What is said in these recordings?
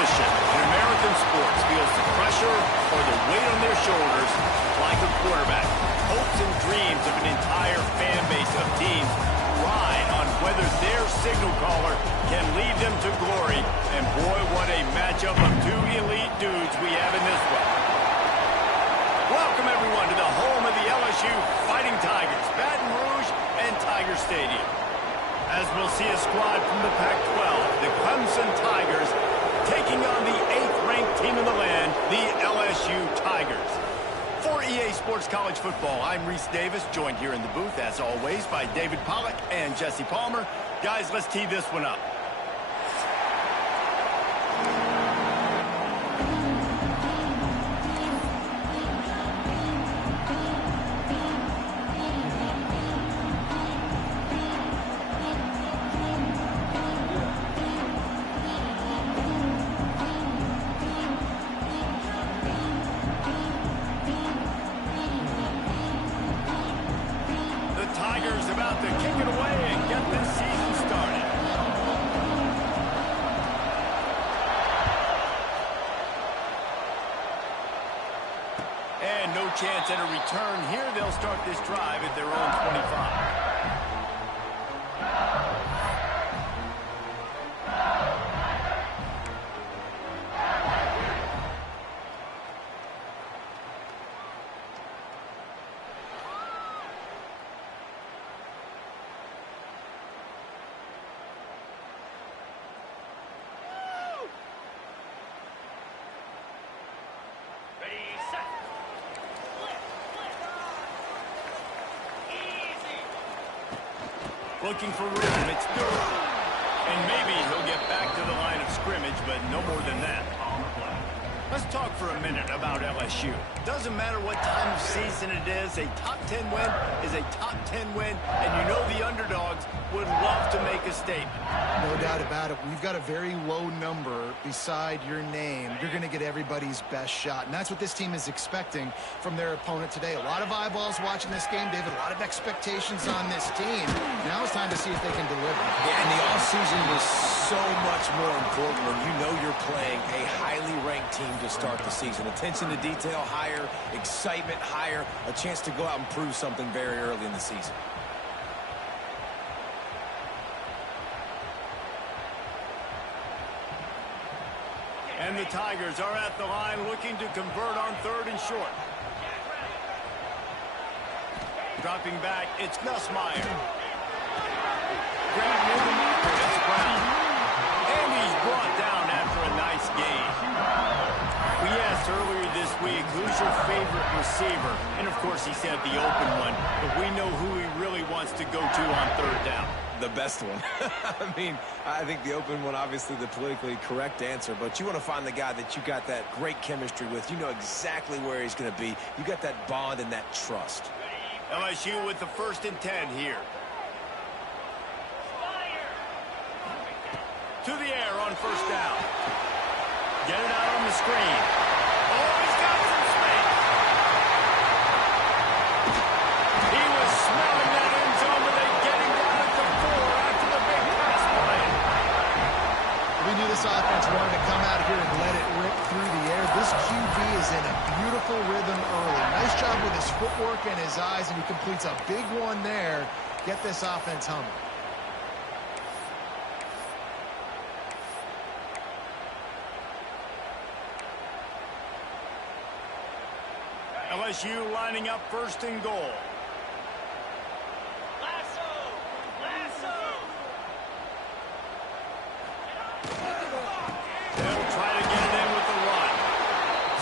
position in American sports feels the pressure or the weight on their shoulders like a quarterback. Hopes and dreams of an entire fan base of teams ride on whether their signal caller can lead them to glory. And boy, what a matchup of two elite dudes we have in this one. Welcome, everyone, to the home of the LSU Fighting Tigers, Baton Rouge and Tiger Stadium. As we'll see a squad from the Pac-12, the Clemson Tigers, taking on the 8th-ranked team in the land, the LSU Tigers. For EA Sports College Football, I'm Reese Davis, joined here in the booth, as always, by David Pollack and Jesse Palmer. Guys, let's tee this one up. About to kick it away and get this season started. And no chance at a return here. They'll start this drive at their own 25. Looking for room, it's good. And maybe he'll get back to the line of scrimmage, but no more than that. Let's talk for a minute about LSU. Doesn't matter what time of season it is, a top 10 win is a top 10 win, and you know the underdogs would love to make a statement. No doubt about it. When you've got a very low number beside your name, you're going to get everybody's best shot, and that's what this team is expecting from their opponent today. A lot of eyeballs watching this game, David, a lot of expectations on this team. Now it's time to see if they can deliver. Yeah, and the offseason was so much more important when you know you're playing a highly ranked team to start the season. Attention to detail higher, excitement higher, a chance to go out and prove something very early in the season. And the Tigers are at the line looking to convert on 3rd and short. Dropping back, it's Nussmeier. Grab near the marker, it's Brown. And he's brought down after a nice gain. We asked earlier this week, who's your favorite receiver? And of course he said the open one, but we know who he really wants to go to on 3rd down. The best one. I mean, I think the open one, obviously the politically correct answer, but you want to find the guy that you got that great chemistry with. You know exactly where he's going to be. You got that bond and that trust. LSU with the 1st and 10 here. To the air on 1st down. Get it out on the screen. Oh, he's got some space. He was smelling that end zone, but they get him down at the 4 after the big pass play. We knew this offense wanted to come out here and let it rip through the air. This QB is in a beautiful rhythm early. Nice job with his footwork and his eyes, and he completes a big one there. Get this offense humming. LSU lining up 1st and goal. They'll try to get it in with the run.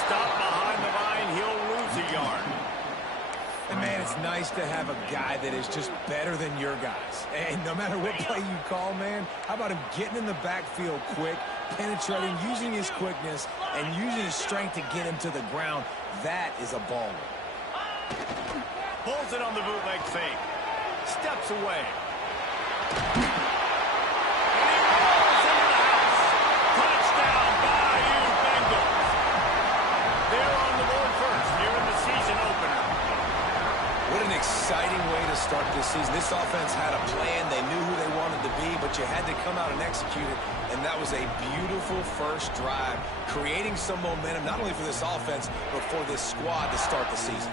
Stop behind the line, he'll lose a yard. And man, it's nice to have a guy that is just better than your guys. And no matter what play you call, man, how about him getting in the backfield quick, penetrating, using his quickness, and using his strength to get him to the ground. That is a baller. Pulls it on the bootleg fake. Steps away. start this season. This offense had a plan. They knew who they wanted to be, but you had to come out and execute it. And that was a beautiful first drive, creating some momentum, not only for this offense, but for this squad to start the season.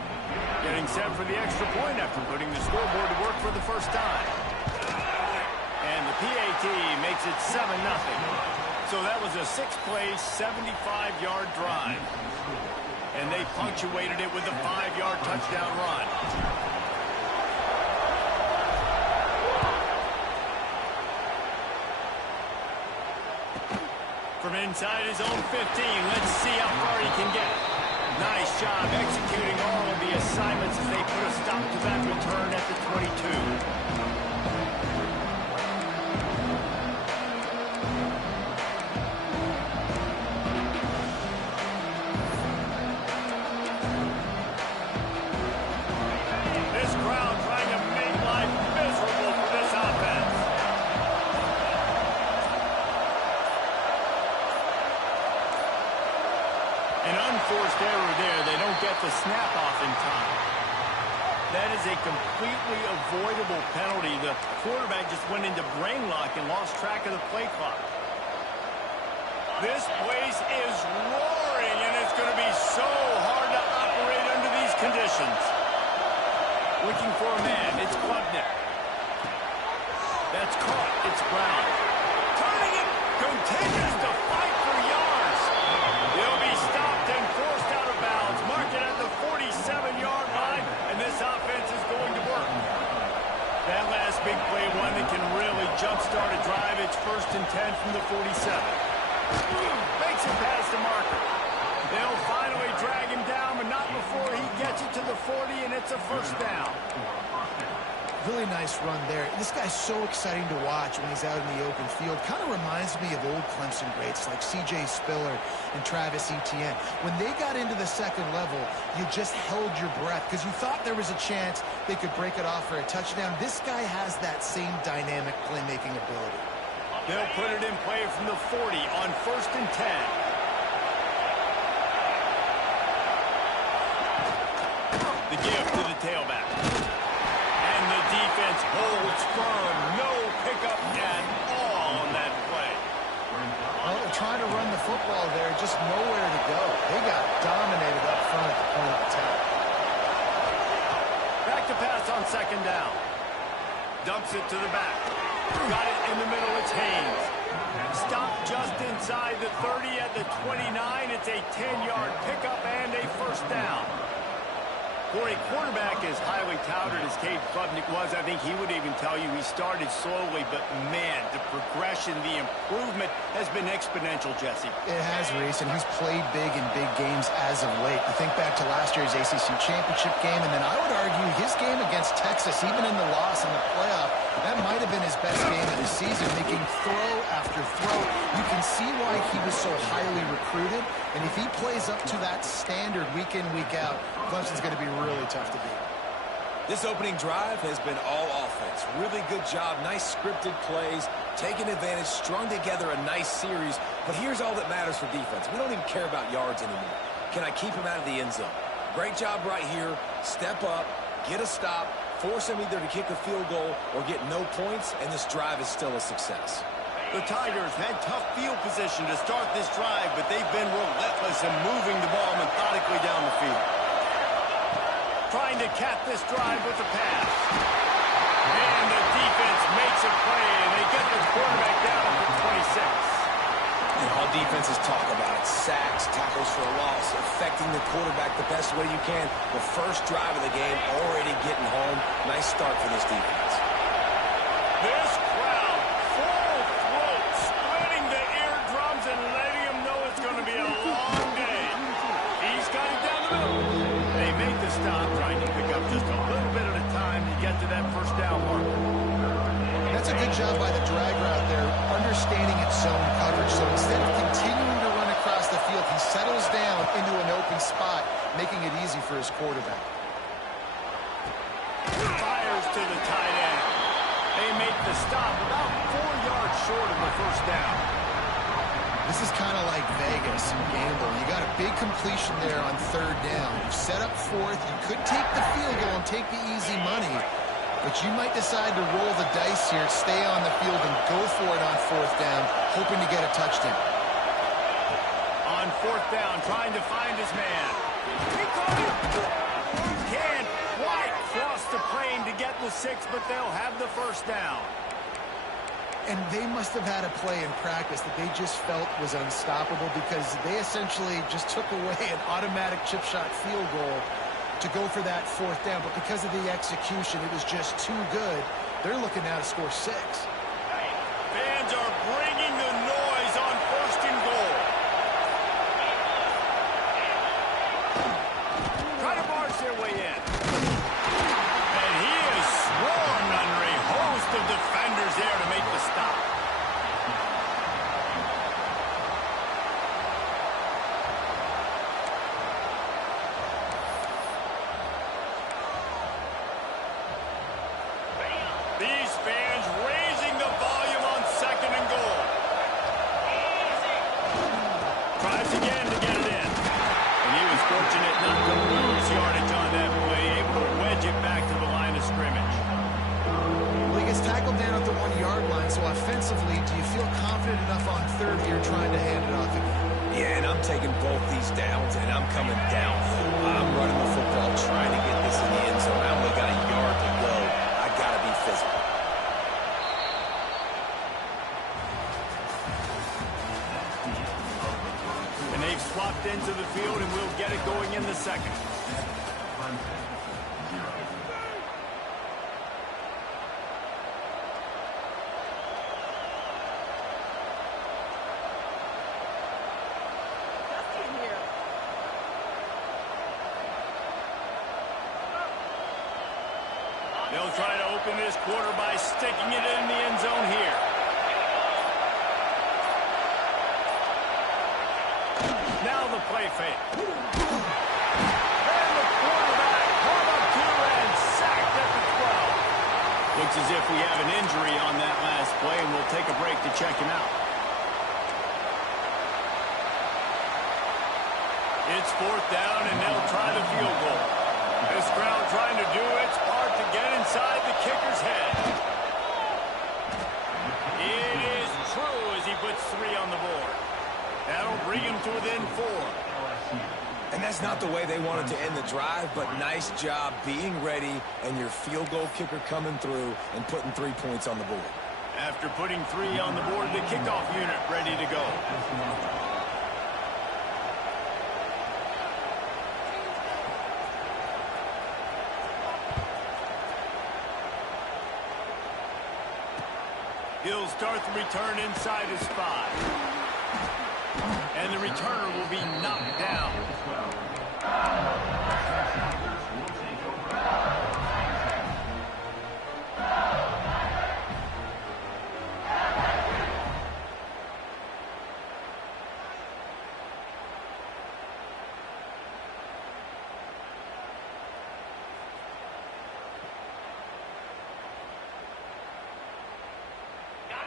Getting set for the extra point after putting the scoreboard to work for the first time. And the PAT makes it 7-0. So that was a 6-play, 75-yard drive. And they punctuated it with a 5-yard touchdown run. From inside his own 15, let's see how far he can get. Nice job executing all of the assignments as they put a stop to that return at the 22. Forced error there. They don't get the snap off in time. That is a completely avoidable penalty. The quarterback just went into brain lock and lost track of the play clock. This place is roaring, and it's going to be so hard to operate under these conditions. Looking for a man. It's Klubnik. That's caught. It's Brown. Turning it. Continues to fight for yards. He'll be stopped and forced out of bounds. Mark it at the 47-yard line, and this offense is going to work. That last big play, one that can really jumpstart a drive. It's 1st and 10 from the 47. Makes it past the marker. They'll finally drag him down, but not before he gets it to the 40, and it's a first down. Really nice run there. This guy's so exciting to watch when he's out in the open field. Kind of reminds me of old Clemson greats like C.J. Spiller and Travis Etienne. When they got into the second level, you just held your breath because you thought there was a chance they could break it off for a touchdown. This guy has that same dynamic playmaking ability. They'll put it in play from the 40 on 1st and 10. The give to the tailback. And the defense holds firm. No pickup at all on that play. Well, they're trying to run the football there, just nowhere to go. They got dominated up front at the point of attack. Back to pass on 2nd down. Dumps it to the back. Got it in the middle. It's Haynes. Stopped just inside the 30 at the 29. It's a 10-yard pickup and a first down. For a quarterback as highly touted as Cade Klubnik was, I think he would even tell you he started slowly, but man, the progression, the improvement has been exponential, Jesse. It has, Reese, and he's played big in big games as of late. You think back to last year's ACC championship game, and then I would argue his game against Texas, even in the loss in the playoff, that might have been his best game of the season, making throw after throw. You can see why he was so highly recruited, and if he plays up to that standard week in, week out, Clemson's going to be really tough to beat. This opening drive has been all offense. Really good job, nice scripted plays, taking advantage, strung together a nice series. But here's all that matters for defense. We don't even care about yards anymore. Can I keep him out of the end zone? Great job right here. Step up, get a stop, force him either to kick a field goal or get no points, and this drive is still a success. The Tigers had tough field position to start this drive, but they've been relentless in moving the ball methodically down the field. Trying to cap this drive with the pass. And the defense makes a play, and they get the quarterback down at the 26. And all defenses talk about it. Sacks, tackles for a loss, affecting the quarterback the best way you can. The first drive of the game already getting home. Nice start for this defense. This crowd, full throat, splitting the eardrums and letting them know it's going to be a long day. He's got it down the middle. They make the stop, trying to pick up just a little bit at a time to get to that first down marker. That's a good job by the dragger out there, understanding its zone coverage. So instead of continuing to run across the field, he settles down into an open spot, making it easy for his quarterback. Fires to the tight end. They make the stop about 4 yards short of the first down. This is kind of like Vegas and gambling. You got a big completion there on 3rd down. You set up 4th. You could take the field goal and take the easy money. But you might decide to roll the dice here, stay on the field, and go for it on 4th down, hoping to get a touchdown. On 4th down, trying to find his man. He caught it. Can't quite cross the plane to get the 6, but they'll have the 1st down. And they must have had a play in practice that they just felt was unstoppable, because they essentially just took away an automatic chip shot field goal to go for that 4th down. But because of the execution, it was just too good. They're looking now to score 6. Fans are bringing the noise on 1st and goal. Try to barge their way in. And he is swarmed under a host of defenders there to make the stop. These fans raising the volume on 2nd and goal. Tries again to get it in. And he was fortunate not to lose yardage on that play, able to wedge it back to the line of scrimmage. Well, he gets tackled down at the 1-yard line, so offensively, do you feel confident enough on 3rd here trying to hand it off again? Yeah, and I'm taking both these downs, and I'm coming down. I'm running the football, trying to get this in the end zone. I only got a yard to go. I got to be physical. And they've swapped into the field, and we'll get it going in the 2nd. They'll try to open this quarter by sticking it in the end zone here. Now the play fake. And the quarterback caught up to and sacked at the 12. Looks as if we have an injury on that last play, and we'll take a break to check him out. It's 4th down, and they'll try the field goal. This crowd trying to do its part to get inside the kicker's head. It is true as he puts 3 on the board. That'll bring him to within 4. And that's not the way they wanted to end the drive, but nice job being ready and your field goal kicker coming through and putting 3 points on the board. After putting 3 on the board, the kickoff unit ready to go. He'll start the return inside his 5. And the returner will be knocked down.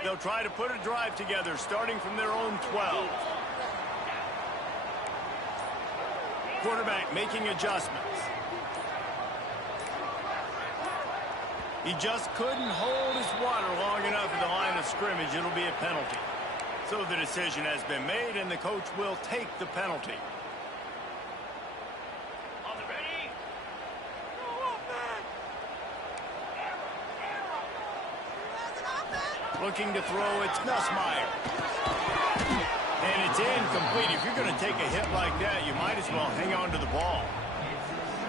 They'll try to put a drive together, starting from their own 12. Quarterback making adjustments. He just couldn't hold his water long enough at the line of scrimmage. It'll be a penalty. So the decision has been made, and the coach will take the penalty. Looking to throw, it's Nussmeier. And it's incomplete. If you're going to take a hit like that, you might as well hang on to the ball.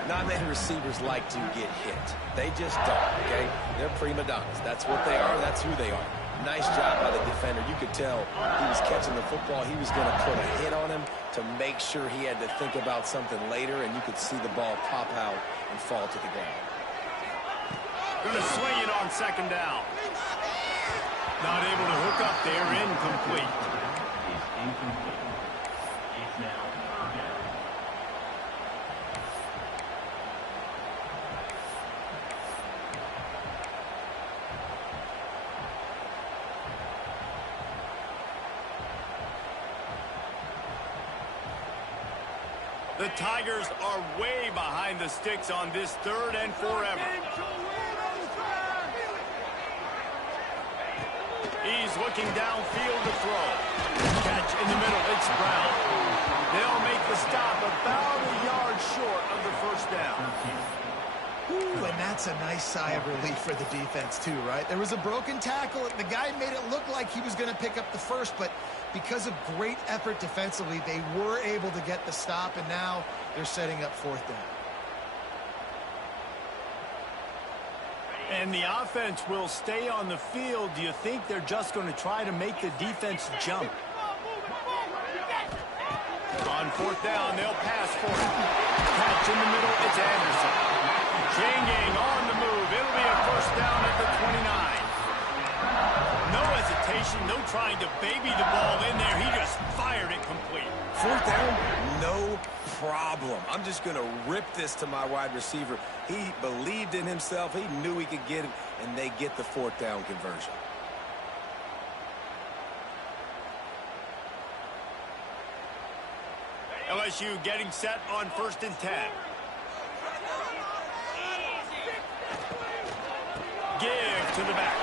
Not many receivers like to get hit. They just don't, okay? They're prima donnas. That's what they are. That's who they are. Nice job by the defender. You could tell he was catching the football. He was going to put a hit on him to make sure he had to think about something later, and you could see the ball pop out and fall to the ground. Going to swing it on 2nd down. Not able to hook up there, incomplete. The Tigers are way behind the sticks on this 3rd and forever. He's looking downfield to throw. Catch in the middle. It's Brown. They'll make the stop about a yard short of the first down. Ooh, and that's a nice sigh of relief for the defense, too, right? There was a broken tackle. The guy made it look like he was going to pick up the first, but because of great effort defensively, they were able to get the stop, and now they're setting up fourth down. And the offense will stay on the field. Do you think they're just going to try to make the defense jump? On fourth down, they'll pass for it. Catch in the middle, it's Anderson. Chain gang on the move. It'll be a first down at the 29. No hesitation, no trying to baby the ball in there. He just fired it complete. Fourth down, no problem. I'm just going to rip this to my wide receiver. He believed in himself. He knew he could get it, and they get the fourth down conversion. LSU getting set on 1st and 10. Give to the back.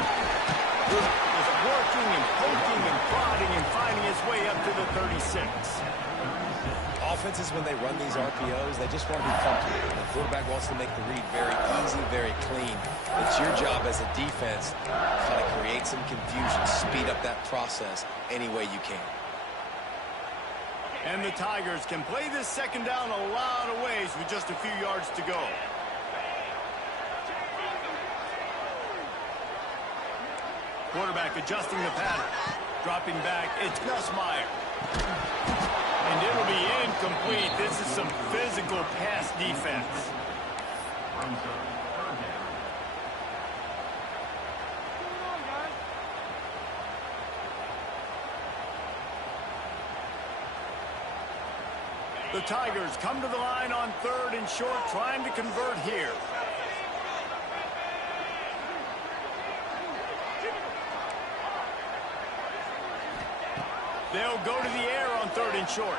Just working and poking and prodding and finding his way up to the 36. Offenses, when they run these RPOs, they just want to be comfortable. The quarterback wants to make the read very easy, very clean. It's your job as a defense to kind of create some confusion, speed up that process any way you can. And the Tigers can play this second down a lot of ways with just a few yards to go. Quarterback adjusting the pattern. Dropping back, it's Nussmeier. And it'll be incomplete. This is some physical pass defense. The Tigers come to the line on 3rd and short, trying to convert here. They'll go to the air on 3rd and short.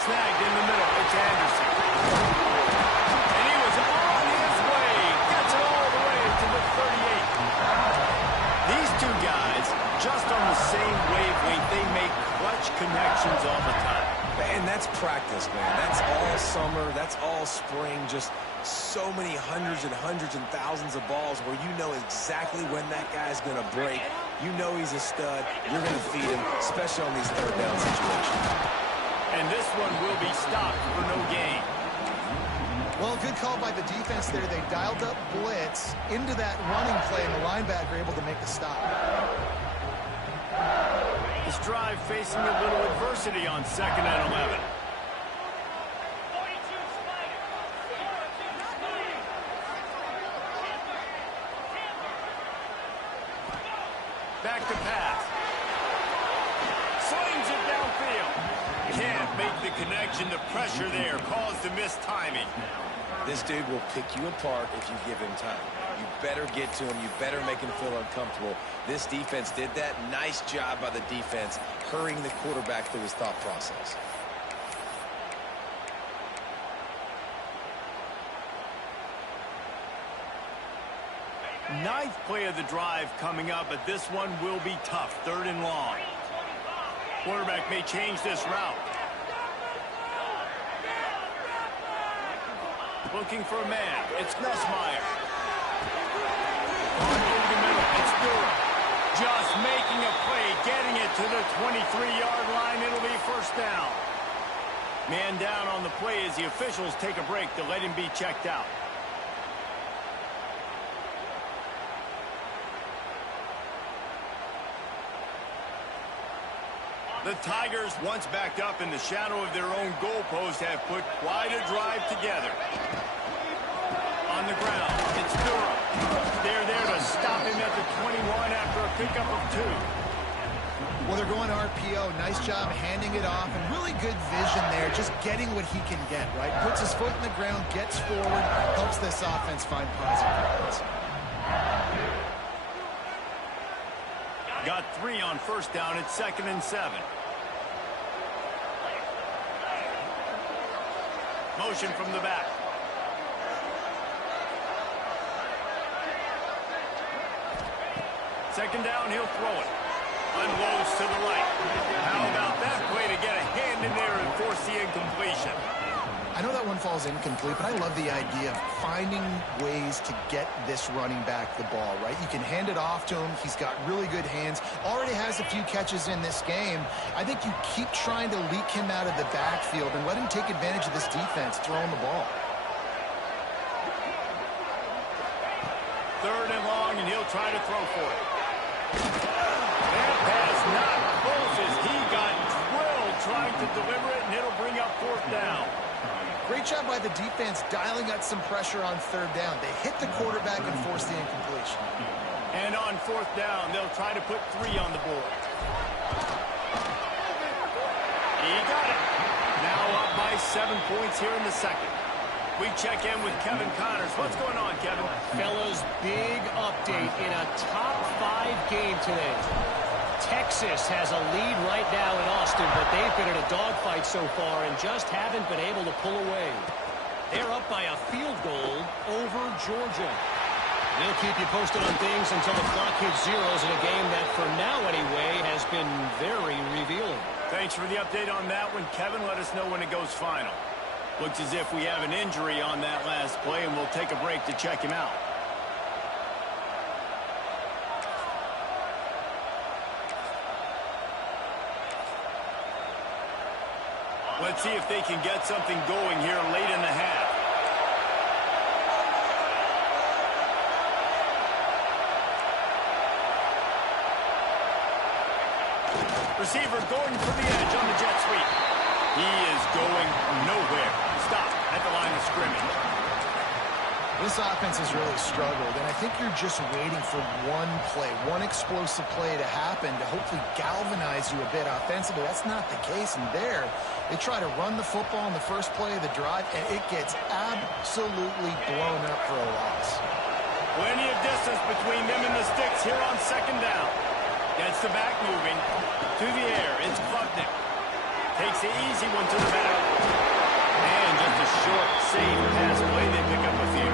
Snagged in the middle. It's Anderson. And he was on his way. Gets it all the way to the 38. These two guys, just on the same wavelength, they make clutch connections all the time. And that's practice, man. That's all summer. That's all spring. Just so many hundreds and thousands of balls where you know exactly when that guy's going to break. You know he's a stud. You're going to feed him, especially on these third down situations. And this one will be stopped for no gain. Well, good call by the defense there. They dialed up blitz into that running play, and the linebacker able to make the stop. This drive facing a little adversity on 2nd and 11. Back to pass. Slings it downfield. Can't make the connection. The pressure there caused the missed timing. This dude will pick you apart if you give him time. You better get to him. You better make him feel uncomfortable. This defense did that. Nice job by the defense, hurrying the quarterback through his thought process. Ninth play of the drive coming up, but this one will be tough. 3rd and long. Quarterback may change this route. Looking for a man. It's Nussmeier. On over the middle. It's Durham. Just making a play, getting it to the 23-yard line. It'll be first down. Man down on the play as the officials take a break to let him be checked out. The Tigers, once backed up in the shadow of their own goalpost, have put quite a drive together. On the ground, it's Durham. They're there to stop him at the 21 after a pickup of 2. Well, they're going RPO. Nice job handing it off, and really good vision there, just getting what he can get, right? Puts his foot in the ground, gets forward, helps this offense find positive points. Got 3 on first down. It's 2nd and 7. Motion from the back. Second down, he'll throw it. Unloads to the right. How about that play to get a hand in there and force the incompletion? I know that one falls incomplete, but I love the idea of finding ways to get this running back the ball, right? You can hand it off to him. He's got really good hands. Already has a few catches in this game. I think you keep trying to leak him out of the backfield and let him take advantage of this defense throwing the ball. Third and long, and he'll try to throw for it. That pass not close as he got drilled trying to deliver it, and it'll bring up fourth down. Great job by the defense dialing out some pressure on third down. They hit the quarterback and forced the incompletion. And on fourth down, they'll try to put 3 on the board. He got it. Now up by 7 points here in the second. We check in with Kevin Connors. What's going on, Kevin? Fellas, big update in a top 5 game today. Texas has a lead right now in Austin, but they've been in a dogfight so far and just haven't been able to pull away. They're up by a field goal over Georgia. We'll keep you posted on things until the clock hits zeros in a game that, for now anyway, has been very revealing. Thanks for the update on that one, Kevin. Let us know when it goes final. Looks as if we have an injury on that last play, and we'll take a break to check him out. Let's see if they can get something going here late in the half. Receiver going for the edge on the jet sweep. He is going nowhere. Stop at the line of scrimmage. This offense has really struggled, and I think you're just waiting for one play, one explosive play to happen to hopefully galvanize you a bit offensively. That's not the case, and there they try to run the football in the first play of the drive, and it gets absolutely blown up for a loss. Plenty of distance between them and the sticks here on second down. Gets the back moving. To the air, it's Klubnik. Takes the easy one to the back. And just a short, safe pass play. They pick up a few.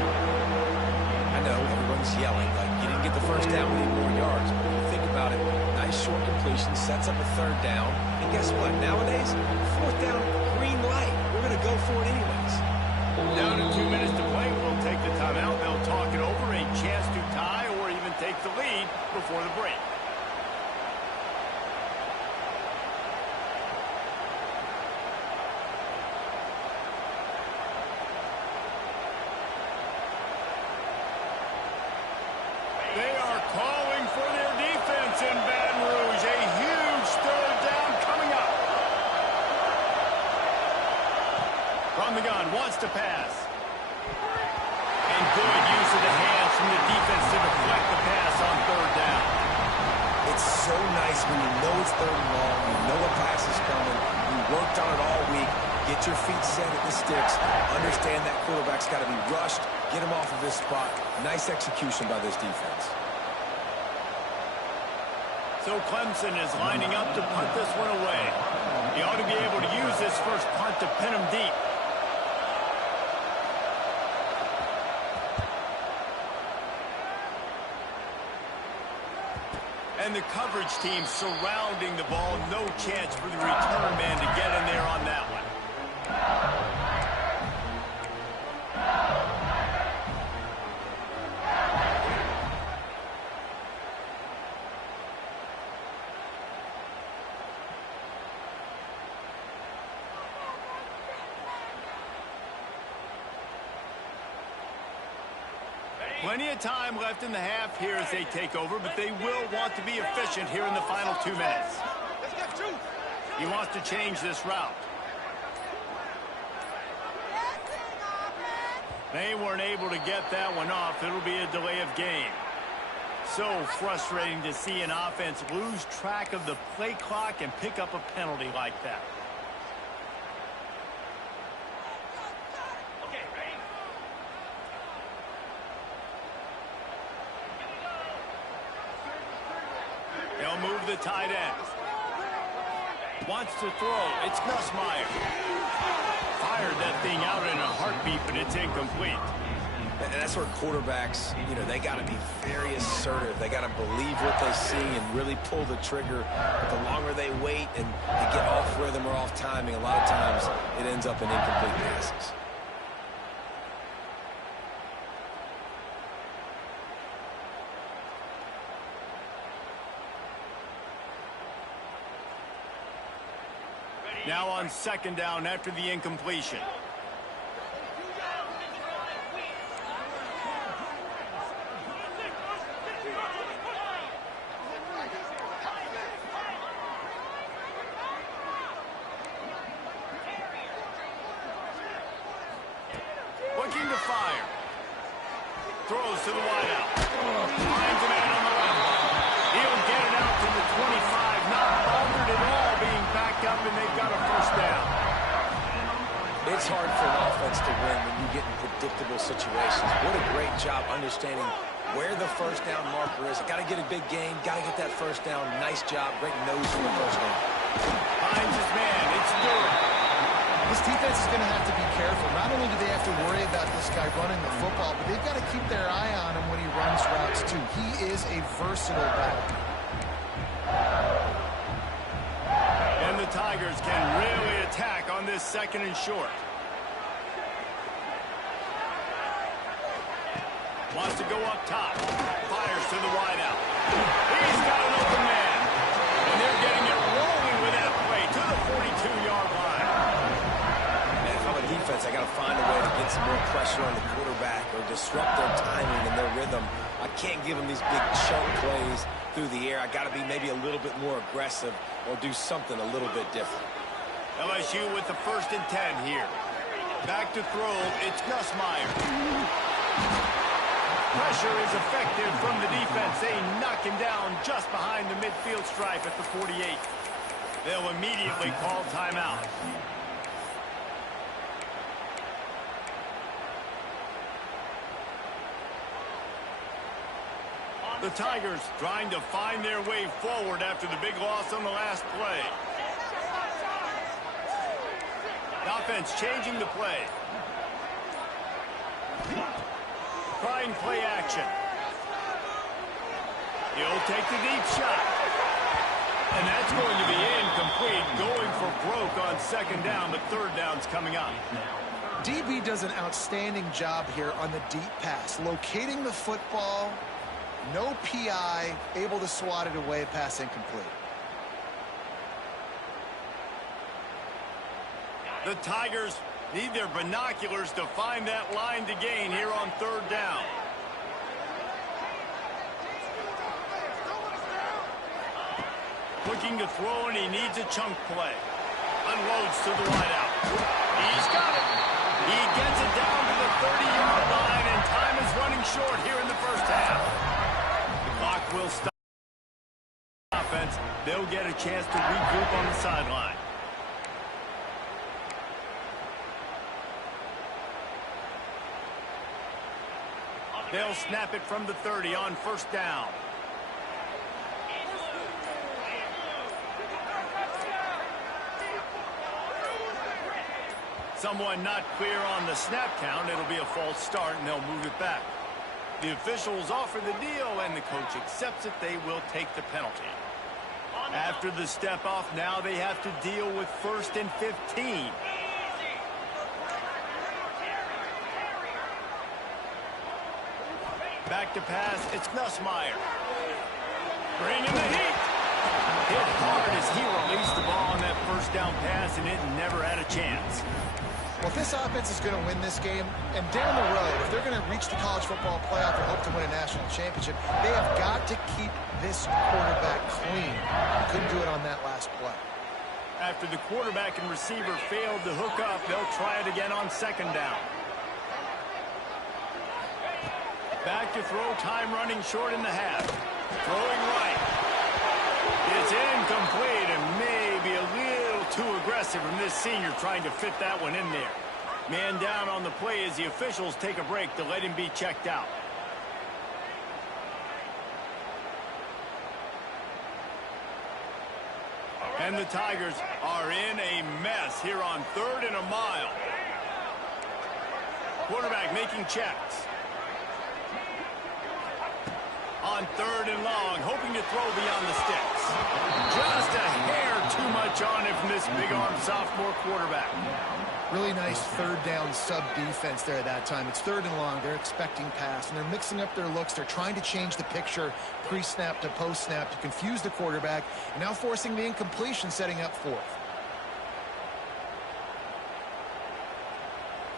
I know everyone's yelling like you didn't get the first down, we need more yards. But when you think about it, nice short completion, sets up a third down. And guess what? Nowadays, fourth down, green light. We're going to go for it anyways. Down to 2 minutes to play. We'll take the timeout. They'll talk it over. A chance to tie or even take the lead before the break. They are calling for their defense in Baton Rouge. A huge third down coming up. From the gun, wants to pass. And good use of the hands from the defense to deflect the pass on third down. It's so nice when you know it's third and long, you know a pass is coming, you worked on it all week, get your feet set at the sticks, understand that quarterback's got to be rushed, get him off of his spot. Nice execution by this defense. So Clemson is lining up to punt this one away. He ought to be able to use this first punt to pin him deep. And the coverage team surrounding the ball. No chance for the return man to get in there on that one. Plenty of time left in the half here as they take over, but they will want to be efficient here in the final 2 minutes. He wants to change this route. They weren't able to get that one off. It'll be a delay of game. So frustrating to see an offense lose track of the play clock and pick up a penalty like that. They'll move the tight end. Wants to throw. It's Nussmeier. Fired that thing out in a heartbeat, but it's incomplete. And that's where quarterbacks, they got to be very assertive. They got to believe what they see and really pull the trigger. But the longer they wait and they get off rhythm or off timing, a lot of times it ends up in incomplete passes. Now on second down after the incompletion. Looking to fire. Throws to the wideout. Finds a man on the left. He'll get it out to the 25. Not bothered at all being backed up, and they've got a first down. It's hard for an offense to win when you get in predictable situations. What a great job understanding where the first down marker is. Got to get a big gain. Got to get that first down. Nice job. Great nose for the first down. Finds his man. It's third. This defense is going to have to be careful. Not only do they have to worry about this guy running the football, but they've got to keep their eye on him when he runs routes, too. He is a versatile back. And the Tigers can really attack on this second and short. Wants to go up top. Fires to the wideout. He's got an open man. And they're getting it rolling with that play to the 42-yard line. Defense, I got to find a way to get some more pressure on the quarterback or disrupt their timing and their rhythm. I can't give them these big chunk plays through the air. I got to be maybe a little bit more aggressive or do something a little bit different. LSU with the 1st and 10 here. Back to throw. It's Nussmeier. Pressure is effective from the defense. They knock him down just behind the midfield stripe at the 48. They'll immediately call timeout. The Tigers trying to find their way forward after the big loss on the last play. The offense changing the play. Trying play action. He'll take the deep shot. And that's going to be incomplete. Going for broke on second down, but third down's coming up. DB does an outstanding job here on the deep pass. Locating the football. No PI, able to swat it away, pass incomplete. The Tigers need their binoculars to find that line to gain here on third down. Looking to throw, and he needs a chunk play. Unloads to the wideout. He's got it. He gets it down to the 30-yard line, and time is running short here in the first half. Clock will stop. Offense, they'll get a chance to regroup on the sideline. They'll snap it from the 30 on first down. Someone not clear on the snap count. It'll be a false start, and they'll move it back. The officials offer the deal, and the coach accepts it. They will take the penalty. After the step off, now they have to deal with 1st and 15. Back to pass, it's Nussmeier. Bringing the heat. Hit hard as he released the ball on that first down pass, and it never had a chance. Well, if this offense is going to win this game, and down the road, if they're going to reach the college football playoff and hope to win a national championship, they have got to keep this quarterback clean. Couldn't do it on that last play. After the quarterback and receiver failed to hook up, they'll try it again on second down. Back to throw, time running short in the half. Throwing right. It's incomplete and maybe a little too aggressive from this senior trying to fit that one in there. Man down on the play as the officials take a break to let him be checked out. And the Tigers are in a mess here on 3rd and a mile. Quarterback making checks. on 3rd and long, hoping to throw beyond the sticks. Just a hair too much on it from this big-arm sophomore quarterback. Really nice 3rd down sub-defense there at that time. It's 3rd and long. They're expecting pass, and they're mixing up their looks. They're trying to change the picture pre-snap to post-snap to confuse the quarterback, and now forcing the incompletion, setting up 4th.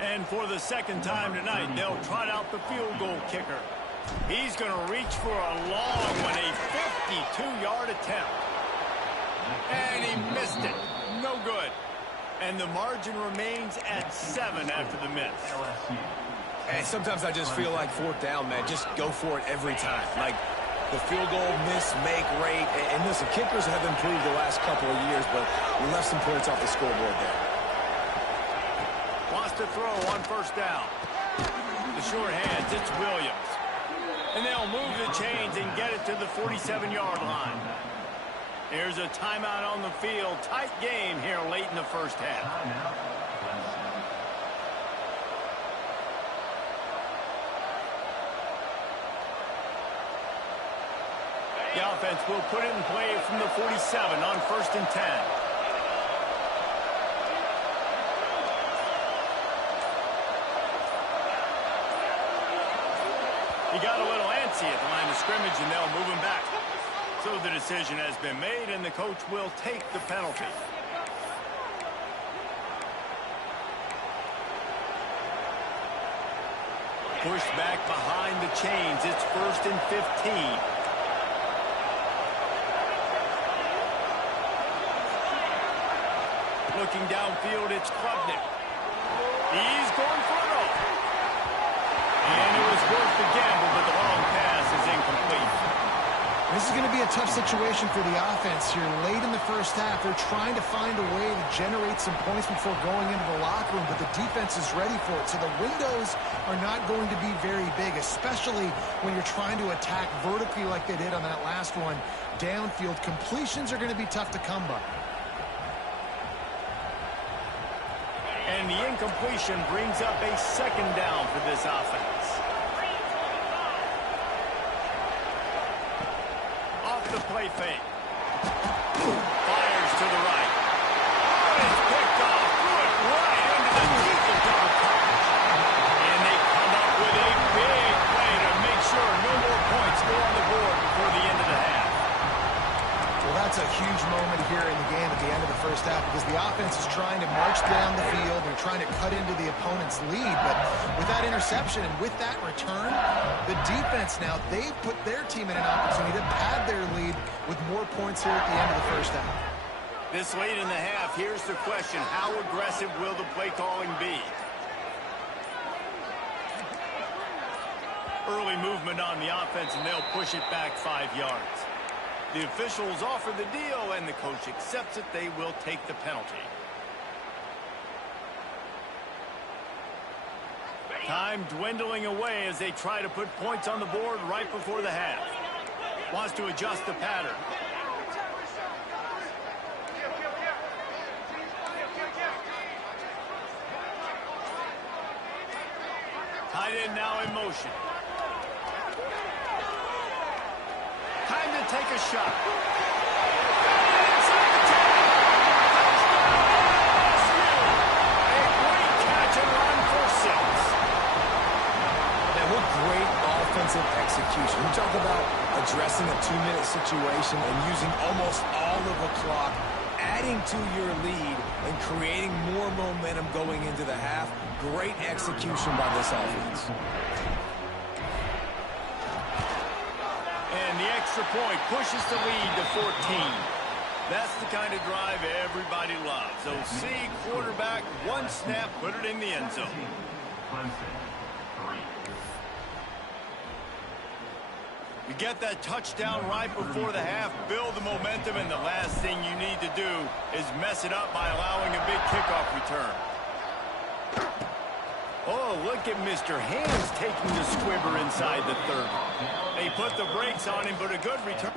And for the 2nd time tonight, they'll trot out the field goal kicker. He's going to reach for a long one, a 52-yard attempt. And he missed it. No good. And the margin remains at 7 after the miss. And sometimes I just feel like 4th down, man. Just go for it every time. Like the field goal miss-make rate. And listen, kickers have improved the last couple of years, but we left some points off the scoreboard there. Wants to throw on 1st down. The short hands, it's Williams. And they'll move the chains and get it to the 47-yard line. Here's a timeout on the field. Tight game here late in the 1st half. The offense will put it in play from the 47 on 1st and 10. He got a little antsy at the line of scrimmage, and they'll move him back. So the decision has been made, and the coach will take the penalty. Pushed back behind the chains. It's 1st and 15. Looking downfield, it's Klubnik. He's going for it all. And it was worth the gamble, but the long pass is incomplete. This is going to be a tough situation for the offense here. Late in the 1st half, they're trying to find a way to generate some points before going into the locker room, but the defense is ready for it. So the windows are not going to be very big, especially when you're trying to attack vertically like they did on that last one. Downfield completions are going to be tough to come by. And the incompletion brings up a 2nd down for this offense. Off the play fake. Fires to the right. Oh, it's picked off. Threw it right into the teeth of double coverage. And they come up with a big play to make sure no more points go on the board before the end of the half. Well, that's a huge moment here in the game at the end of the 1st half because the offense is trying to march down the field. They're trying to cut into the opponent's lead. But with that interception and with that return, the defense now, they've put their team in an opportunity to pad their lead with more points here at the end of the 1st half. This late in the half, here's the question. How aggressive will the play calling be? Early movement on the offense, and they'll push it back 5 yards. The officials offer the deal, and the coach accepts it. They will take the penalty. Time dwindling away as they try to put points on the board right before the half. Wants to adjust the pattern. Tight end now in motion. Time to take a shot. Inside the 10. A great catch and run for 6. Man, what great offensive execution. We talk about addressing a 2-minute situation and using almost all of the clock, adding to your lead and creating more momentum going into the half. Great execution by this offense. And the extra point pushes the lead to 14. That's the kind of drive everybody loves. OC quarterback, one snap, put it in the end zone. You get that touchdown right before the half, build the momentum, and the last thing you need to do is mess it up by allowing a big kickoff return. Oh, look at Mr. Hands taking the squibber inside the 30. They put the brakes on him, but a good return.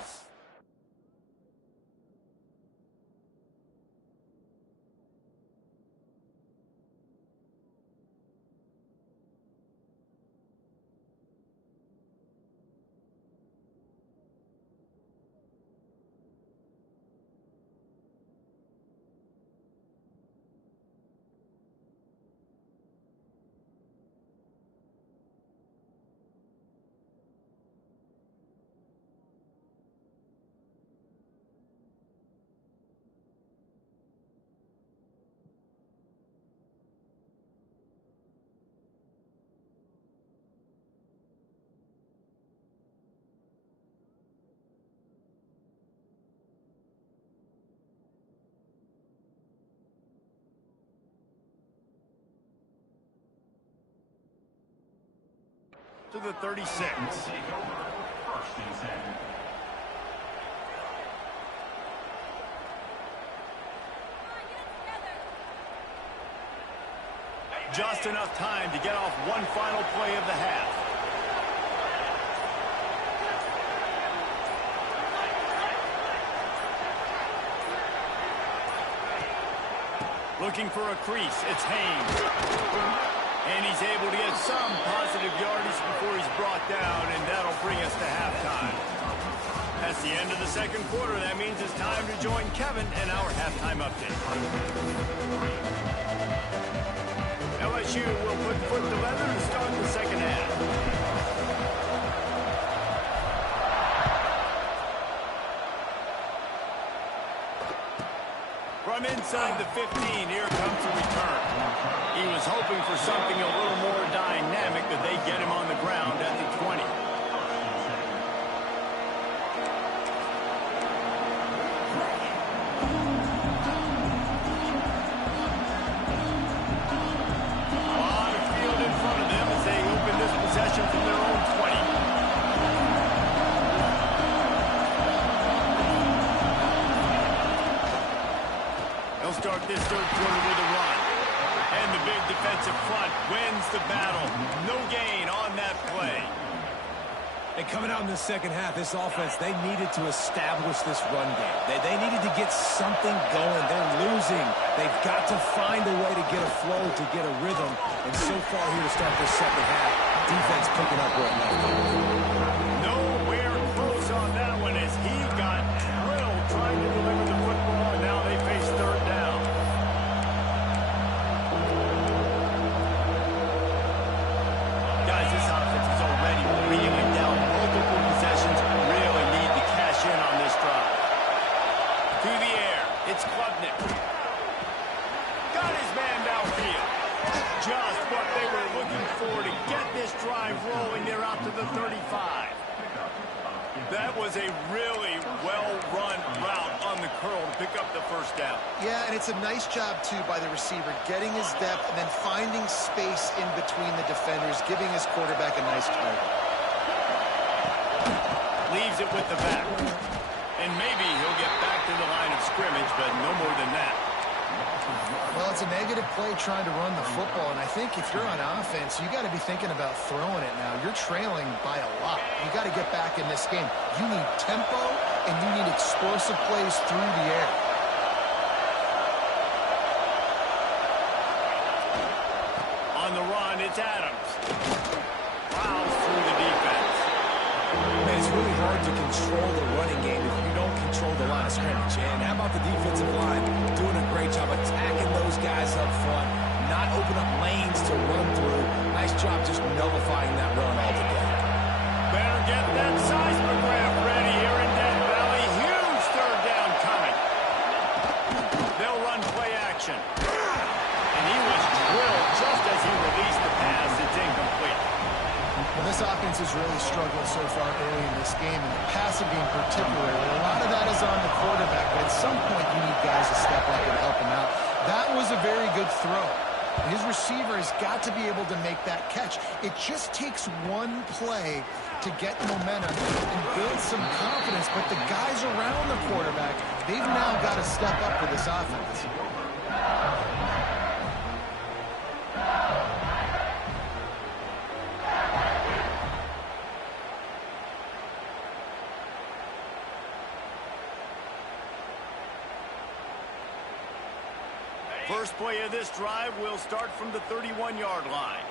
to the 36. Just enough time to get off one final play of the half. Looking for a crease, it's Haynes. And he's able to get some positive yardage before he's brought down, and that'll bring us to halftime. That's the end of the second quarter. That means it's time to join Kevin and our halftime update. LSU will put foot to leather to start the second half. From inside the 15, here comes the return. He was hoping for something a little more dynamic, but they get him on the ground at the 20. From their own 20. They'll start this third quarter with a run. And the big defensive front wins the battle. No gain on that play. And coming out in the second half, this offense, they needed to establish this run game. They needed to get something going. They're losing. They've got to find a way to get a flow, to get a rhythm. And so far here to start this second half, defense picking up where it left off. Nowhere close on that one as he got drilled trying to deliver the football, and now they face third down. Guys, this offense is already reeling down multiple possessions. Really need to cash in on this drive. To the air, it's Klubnik. Got his man downfield. Just what they were looking for to get this drive rolling. They're out to the 35. That was a really well-run route on the curl to pick up the first down. Yeah, and it's a nice job, too, by the receiver, getting his depth and then finding space in between the defenders, giving his quarterback a nice target. Leaves it with the back. And maybe he'll get back to the line of scrimmage, but no more than that. Well, it's a negative play trying to run the football, and I think if you're on offense, you got to be thinking about throwing it now. You're trailing by a lot. You got to get back in this game. You need tempo, and you need explosive plays through the air. On the run, it's Adams. Plows through the defense. Man, it's really hard to control the running game if you don't control the line of scrimmage. And how about the defensive line doing a great job attacking those guys up front, not open up lanes to run through. Nice job just nullifying that run altogether. Better get that seismograph ready here in Death Valley. Huge third down coming. They'll run play action. And he was drilled just as he released the pass. It's incomplete. Well, this offense has really struggled so far early in this game, and the passing game particularly. A lot of that is on the quarterback, but at some point you need guys to step up and help him out. That was a very good throw. His receiver has got to be able to make that catch. It just takes one play to get momentum and build some confidence, but the guys around the quarterback, they've now got to step up for this offense. First play of this drive will start from the 31-yard line.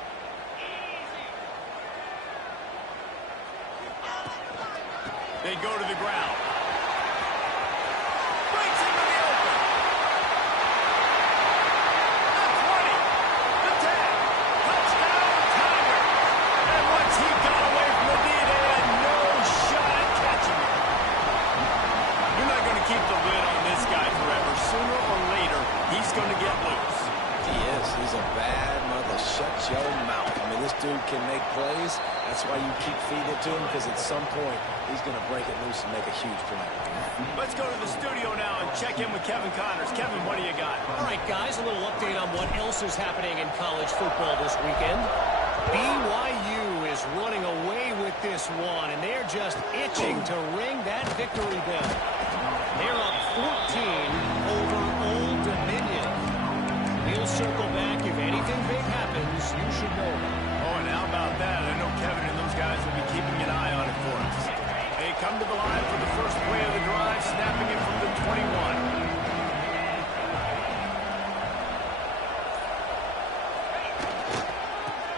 They go to the ground. Breaks into the open. The 20. The 10. Touchdown, Tigers. And once he got away from the D, they had no shot at catching him. You're not going to keep the lid on this guy forever. Sooner or later, he's going to get loose. He is. He's a bad mother. Shut your mouth. I mean, this dude can make plays. That's why you keep feeding it to him, because at some point, he's going to break it loose and make a huge play. Let's go to the studio now and check in with Kevin Connors. Kevin, what do you got? All right, guys, a little update on what else is happening in college football this weekend. BYU is running just itching to ring that victory bell. They're up 14 over Old Dominion. He'll circle back. If anything big happens, you should know. Oh, and how about that? I know Kevin and those guys will be keeping an eye on it for us. They come to the line for the first play of the drive, snapping it from the 21.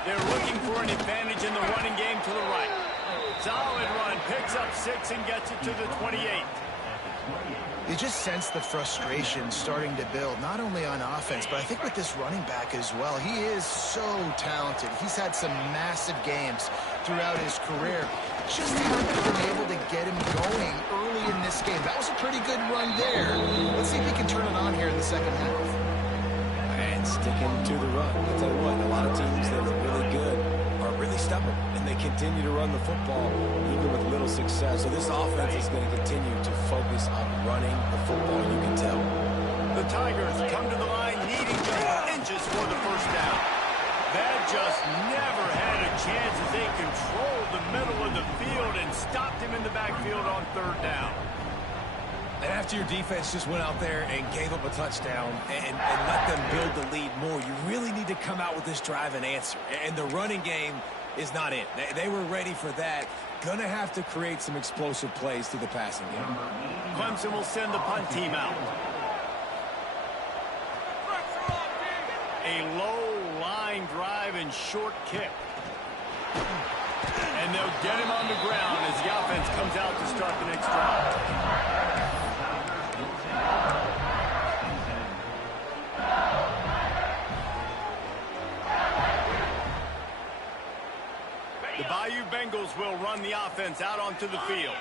They're looking for an advantage in the running game to the right. Solid run, picks up 6 and gets it to the 28. You just sense the frustration starting to build, not only on offense, but I think with this running back as well. He is so talented. He's had some massive games throughout his career. Just haven't been able to get him going early in this game. That was a pretty good run there. Let's see if he can turn it on here in the second half. And sticking to the run. I'll tell you what, a lot of teams that are really good are really stubborn, and they continue to run the football even with little success. So this offense is going to continue to focus on running the football, you can tell. The Tigers come to the line needing just inches for the first down. That just never had a chance as they controlled the middle of the field and stopped him in the backfield on third down. And after your defense just went out there and gave up a touchdown and let them build the lead more, you really need to come out with this drive and answer. And the running game is not it. They were ready for that. Going to have to create some explosive plays through the passing game. Clemson will send the punt team out. A low line drive and short kick. And they'll get him on the ground as the offense comes out to start the next drive. The Bayou Bengals will run the offense out onto the field.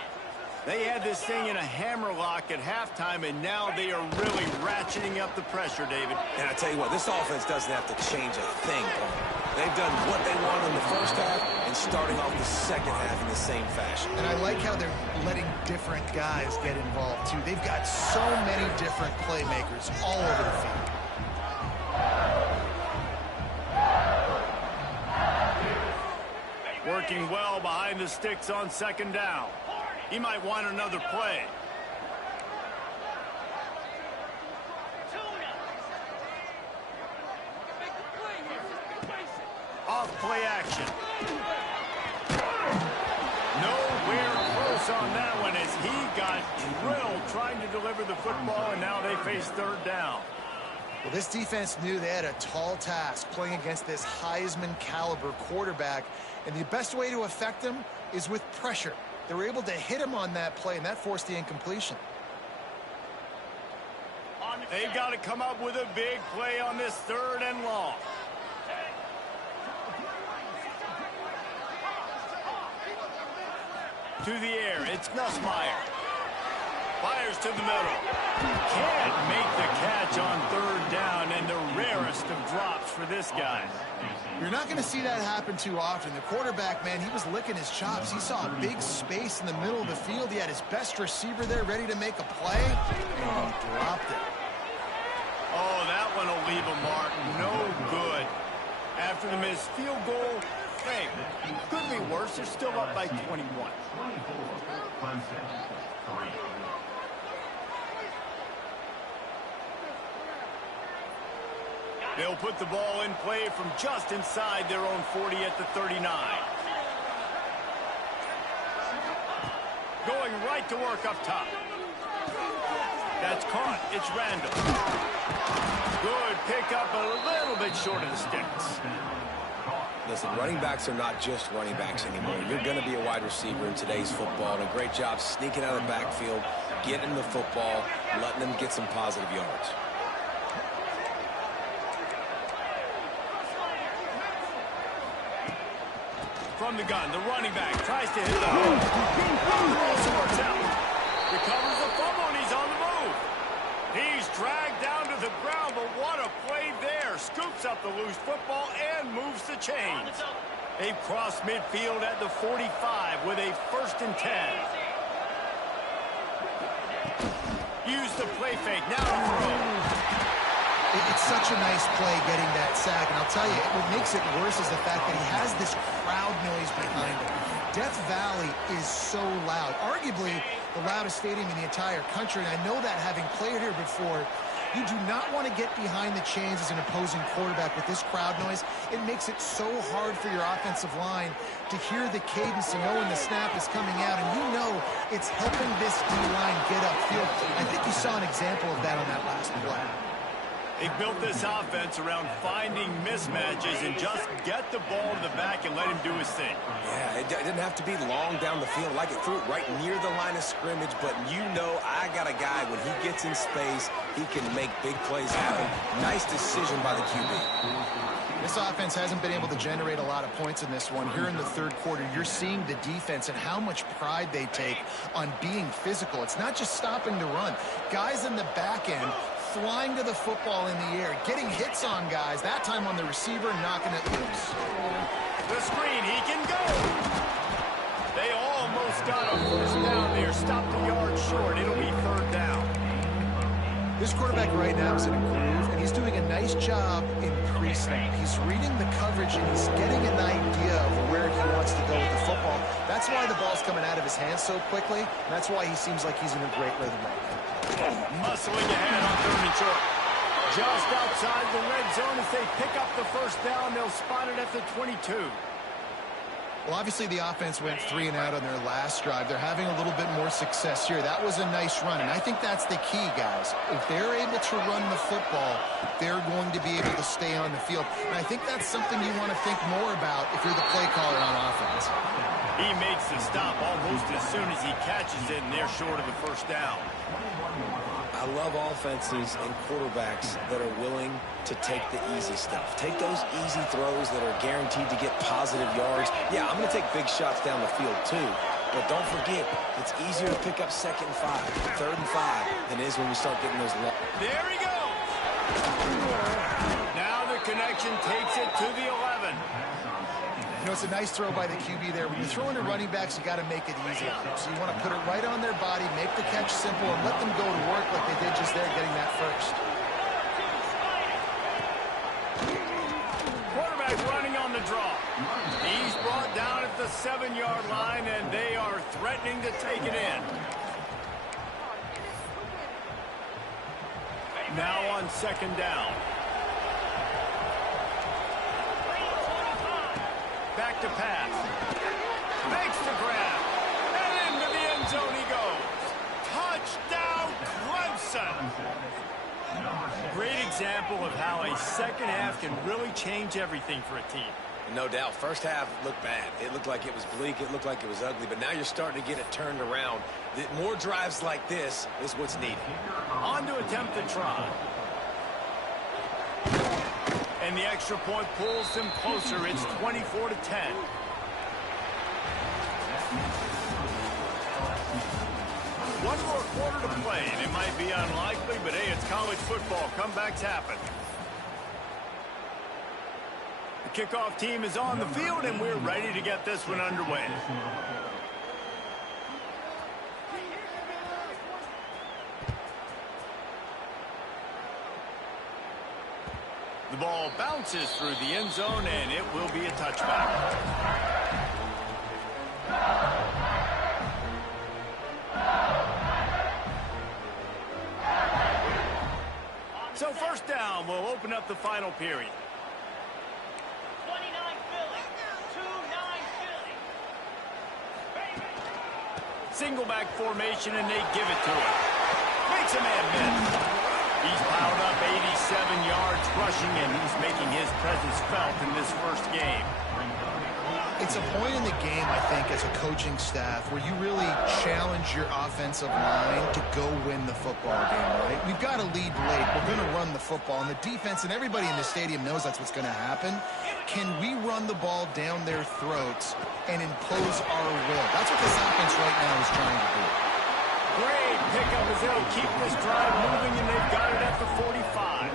They had this thing in a hammerlock at halftime, and now they are really ratcheting up the pressure, David. And I tell you what, this offense doesn't have to change a thing, Paul. They've done what they wanted in the first half and starting off the second half in the same fashion. And I like how they're letting different guys get involved, too. They've got so many different playmakers all over the field. Working well behind the sticks on second down. He might want another play. Off play action. Nowhere close on that one as he got drilled trying to deliver the football, and now they face third down. Well, this defense knew they had a tall task playing against this Heisman caliber quarterback, and the best way to affect him is with pressure. They were able to hit him on that play, and that forced the incompletion. They've got to come up with a big play on this third and long. To the air, it's Nussmeier. Fires to the middle. Can't make the catch on third down, and the rarest of drops for this guy. You're not going to see that happen too often. The quarterback, man, he was licking his chops. He saw a big space in the middle of the field. He had his best receiver there ready to make a play, and he dropped it. Oh, that one will leave a mark. No good. After the missed field goal, hey, could be worse. They're still up by 21. They'll put the ball in play from just inside their own 40 at the 39. Going right to work up top. That's caught. It's Randall. Good pickup, a little bit short of the sticks. Listen, running backs are not just running backs anymore. You're going to be a wide receiver in today's football. And a great job sneaking out of the backfield, getting the football, letting them get some positive yards. From the gun, the running back tries to hit the hole. Also works out. Recovers the fumble, and he's on the move. He's dragged down to the ground, but what a play there. Scoops up the loose football and moves the chains. They've crossed midfield at the 45 with a 1st and 10. Use the play fake. Now to throw. It's such a nice play getting that sack, and I'll tell you, what makes it worse is the fact that he has this crowd noise behind him. Death Valley is so loud, arguably the loudest stadium in the entire country, and I know that having played here before. You do not want to get behind the chains as an opposing quarterback with this crowd noise. It makes it so hard for your offensive line to hear the cadence and know when the snap is coming out, and you know it's helping this D-line get upfield. I think you saw an example of that on that last play. He built this offense around finding mismatches and just get the ball to the back and let him do his thing. Yeah, it didn't have to be long down the field. Like it threw it right near the line of scrimmage, but you know I got a guy, when he gets in space, he can make big plays happen. Nice decision by the QB. This offense hasn't been able to generate a lot of points in this one. Here in the third quarter, you're seeing the defense and how much pride they take on being physical. It's not just stopping to run. Guys in the back end flying to the football in the air, getting hits on guys, that time on the receiver, knocking it loose. The screen, he can go. They almost got a first down there, stopped a yard short. It'll be third down. This quarterback right now is in a groove, and he's doing a nice job in pre-snap. He's reading the coverage, and he's getting an idea of where he wants to go with the football. That's why the ball's coming out of his hands so quickly, and that's why he seems like he's in a great rhythm right now. Muscling ahead on third and short. Just outside the red zone as they pick up the first down. They'll spot it at the 22. Well, obviously the offense went 3 and out on their last drive. They're having a little bit more success here. That was a nice run, and I think that's the key, guys. If they're able to run the football, they're going to be able to stay on the field. And I think that's something you want to think more about if you're the play caller on offense. He makes the stop almost as soon as he catches it, and they're short of the first down. I love offenses and quarterbacks that are willing to take the easy stuff. Take those easy throws that are guaranteed to get positive yards. Yeah, I'm going to take big shots down the field too. But don't forget, it's easier to pick up 2nd and 5, 3rd and 5 than it is when we start getting those long. There he goes. Now the connection takes it to the 11. You know, it's a nice throw by the QB there. When you're throwing to running backs, you got to make it easy on them. So you want to put it right on their body, make the catch simple, and let them go to work like they did just there, getting that first. Quarterback running on the draw. He's brought down at the 7-yard line, and they are threatening to take it in. Now on 2nd down. Back to pass. Makes the grab. And into the end zone he goes. Touchdown, Clemson. Great example of how a second half can really change everything for a team. No doubt. First half looked bad. It looked like it was bleak. It looked like it was ugly. But now you're starting to get it turned around. More drives like this is what's needed. On to attempt the try. And the extra point pulls them closer. It's 24-10. One more quarter to play, and it might be unlikely, but hey, it's college football. Comebacks happen. The kickoff team is on the field, and we're ready to get this one underway. The ball bounces through the end zone, and it will be a touchback. So first down will open up the final period. 29 Philly, 2-9 Philly. Single back formation, and they give it to him. Makes a man miss. He's piled up 87 yards rushing, and he's making his presence felt in this first game. It's a point in the game, I think, as a coaching staff where you really challenge your offensive line to go win the football game, right? We've got to lead late. We're going to run the football, and the defense and everybody in the stadium knows that's what's going to happen. Can we run the ball down their throats and impose our will? That's what this offense right now is trying to do. Great pickup as they'll keep this drive moving, and they've got it at the 45.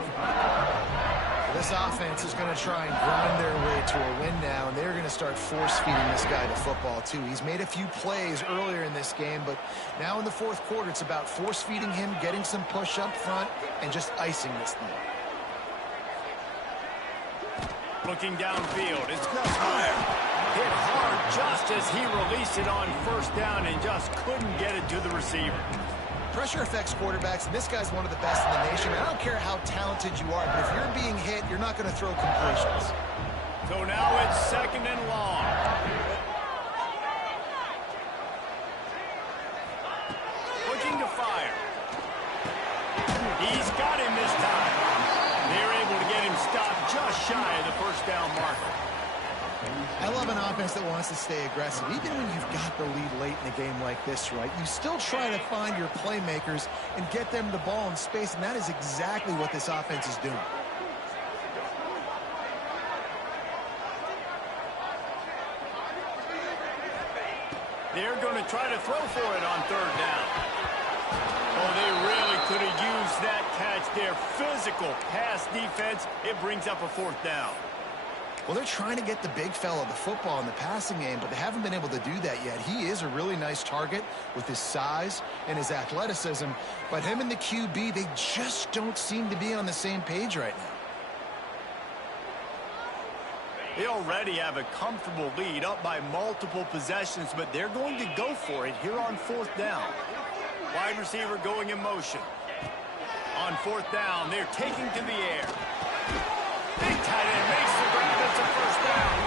This offense is going to try and grind their way to a win now, and they're going to start force-feeding this guy the football, too. He's made a few plays earlier in this game, but now in the fourth quarter, it's about force-feeding him, getting some push up front, and just icing this thing. Looking downfield, it's Gus Meyer. Hit hard just just as he released it on first down and just couldn't get it to the receiver. Pressure affects quarterbacks, and this guy's one of the best in the nation. I don't care how talented you are, but if you're being hit, you're not going to throw completions. So now it's 2nd and long. Looking to fire. He's got him this time. They're able to get him stopped just shy of the first down marker. I love an offense that wants to stay aggressive. Even when you've got the lead late in a game like this, right, you still try to find your playmakers and get them the ball in space, and that is exactly what this offense is doing. They're going to try to throw for it on 3rd down. Oh, they really could have used that catch there. Physical pass defense. It brings up a 4th down. Well, they're trying to get the big fella the football in the passing game, but they haven't been able to do that yet. He is a really nice target with his size and his athleticism, but him and the QB, they just don't seem to be on the same page right now. They already have a comfortable lead up by multiple possessions, but they're going to go for it here on 4th down. Wide receiver going in motion. On 4th down, they're taking to the air. Big tight end makes the grab. It's a first down.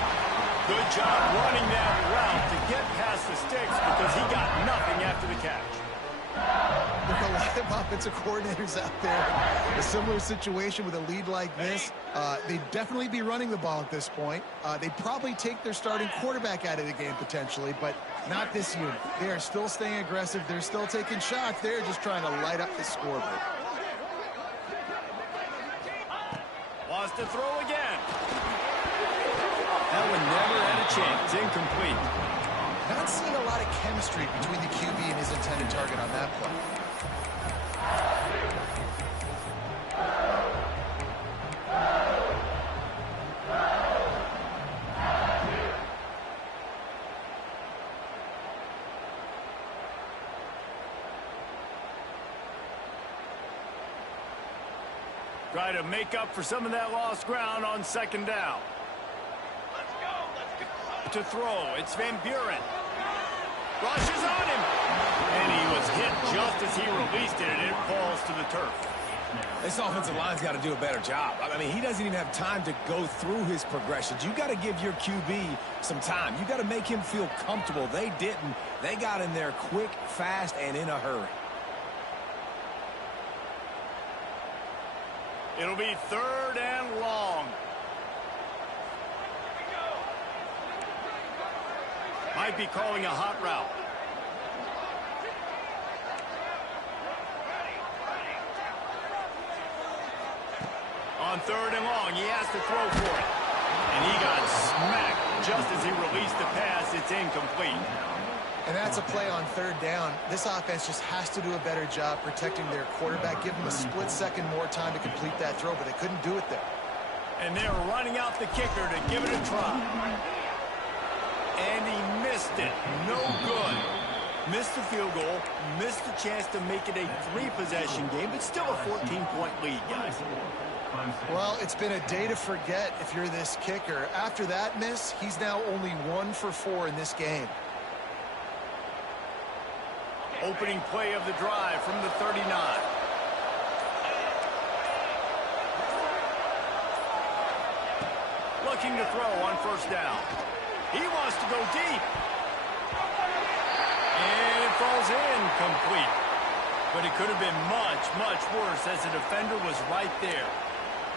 Good job running that route to get past the sticks because he got nothing after the catch. There are a lot of offensive coordinators out there. A similar situation with a lead like this. They'd definitely be running the ball at this point. They'd probably take their starting quarterback out of the game potentially, but not this unit. They are still staying aggressive. They're still taking shots. They're just trying to light up the scoreboard. Wants to throw again. That one never had a chance. Incomplete. Not seeing a lot of chemistry between the QB and his intended target on that play. Try to make up for some of that lost ground on 2nd down. Let's go. To throw, it's Van Buren. Rushes on him. And he was hit just as he released it, and it falls to the turf. This offensive line's got to do a better job. I mean, he doesn't even have time to go through his progressions. You got to give your QB some time. You got to make him feel comfortable. They didn't. They got in there quick, fast, and in a hurry. It'll be 3rd and long. Might be calling a hot route. On 3rd and long, he has to throw for it. And he got smacked just as he released the pass. It's incomplete. And that's a play on 3rd down. This offense just has to do a better job protecting their quarterback. Give them a split second more time to complete that throw, but they couldn't do it there. And they're running out the kicker to give it a try. And he missed it. No good. Missed the field goal. Missed the chance to make it a 3-possession game, but still a 14-point lead, guys. Well, it's been a day to forget if you're this kicker. After that miss, he's now only 1 for 4 in this game. Opening play of the drive from the 39. Looking to throw on 1st down. He wants to go deep. And it falls incomplete. But it could have been much, much worse as the defender was right there.